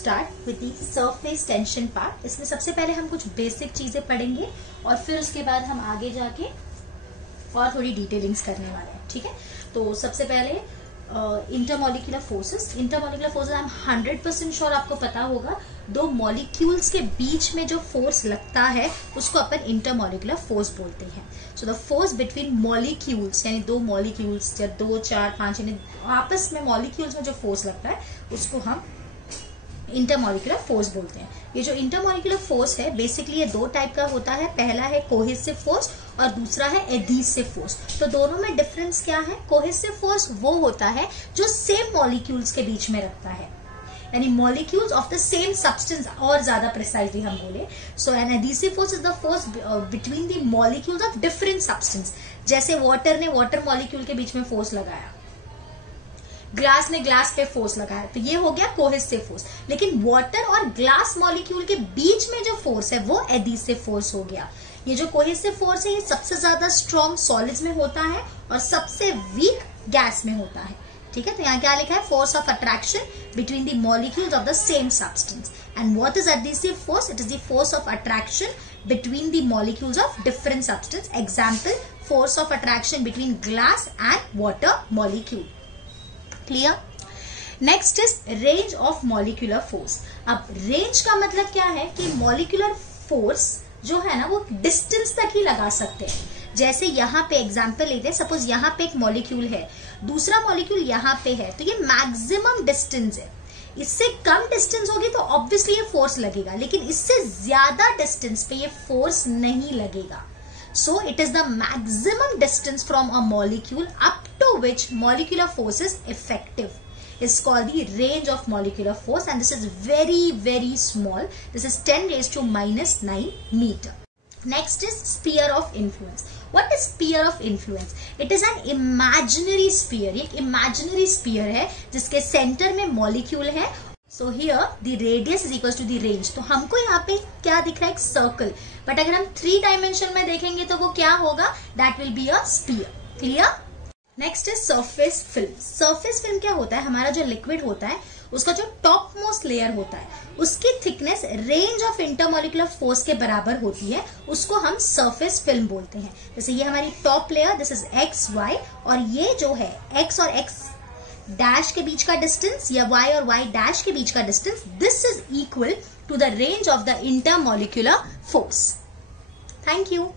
Start with the surface tension part. इसमें सबसे पहले हम कुछ बेसिक चीजें पढ़ेंगे और फिर उसके बाद हम आगे जाके और थोड़ी डिटेलिंग्स करने वाले हैं, ठीक है। तो सबसे पहले intermolecular forces. Intermolecular forces I am 100% sure आपको पता होगा, दो मॉलिक्यूल्स के बीच में जो फोर्स लगता है उसको अपन इंटरमॉलिक्यूलर फोर्स बोलते हैं। So the force between molecules, यानी दो मॉलिक्यूल्स या 2, 4, 5 यानी आपस में मॉलिक्यूल्स में जो फोर्स लगता है उसको हम इंटरमॉलिक्यूलर फोर्स बोलते हैं। ये जो इंटरमॉलिक्यूलर फोर्स है बेसिकली ये दो टाइप का होता है। पहला है कोहेसिव फोर्स और दूसरा है एडहेसिव फोर्स। तो दोनों में डिफरेंस क्या है? कोहेसिव फोर्स वो होता है जो सेम मॉलिक्यूल्स के बीच में रखता है, यानी molecules of the same substance, और ज्यादा प्रिसाइजली हम बोले। So an adhesive force is the force between the molecules of different substance. जैसे वाटर ने वाटर मॉलिक्यूल के बीच में फोर्स लगाया, ग्लास ने ग्लास पे फोर्स लगाया, तो ये हो गया कोहेसिव फोर्स। लेकिन वाटर और ग्लास मॉलिक्यूल के बीच में जो फोर्स है वो एडहेसिव फोर्स हो गया। ये जो कोहेसिव फोर्स है ये सबसे ज्यादा स्ट्रॉन्ग सॉलिड्स में होता है और सबसे वीक गैस में होता है, ठीक है। तो यहाँ क्या लिखा है? Force of attraction between the molecules of the same substance. And what is adhesive force? It is the force of attraction between the molecules of different substance. Example, force of attraction between glass and water molecule. Clear? Next is range of molecular force. अब range का मतलब क्या है कि molecular force जो है ना वो डिस्टेंस तक ही लगा सकते हैं। जैसे यहाँ पे एग्जांपल लेते हैं, सपोज यहाँ पे एक मॉलिक्यूल है, दूसरा मॉलिक्यूल यहाँ पे है, तो ये मैक्सिमम डिस्टेंस है। इससे कम डिस्टेंस होगी तो ऑब्वियसली ये फोर्स लगेगा, लेकिन इससे ज्यादा डिस्टेंस पे ये फोर्स नहीं लगेगा। So it is the maximum distance from a molecule up to which molecular force is effective. Is called the range of molecular force, and this is very very small. This is 10⁻⁹ meter. Next is sphere of influence. What is sphere of influence? It is an imaginary sphere. एक imaginary sphere है जिसके center में molecule है। So here the radius is equals to the range. तो हमको यहाँ पे क्या दिख रहा है? एक सर्कल। बट अगर हम 3 डायमेंशन में देखेंगे तो वो क्या होगा? That will be a sphere. Clear? Next है सरफेस फिल्म। सरफेस फिल्म क्या होता है? हमारा जो लिक्विड होता है उसका जो टॉप मोस्ट लेयर होता है उसकी thickness range of intermolecular force के बराबर होती है, उसको हम सरफेस फिल्म बोलते हैं। जैसे ये हमारी top layer, this is X Y, और ये जो है एक्स और एक्स डैश के बीच का डिस्टेंस या y और y डैश के बीच का distance, this is equal to the range of the intermolecular force. Thank you.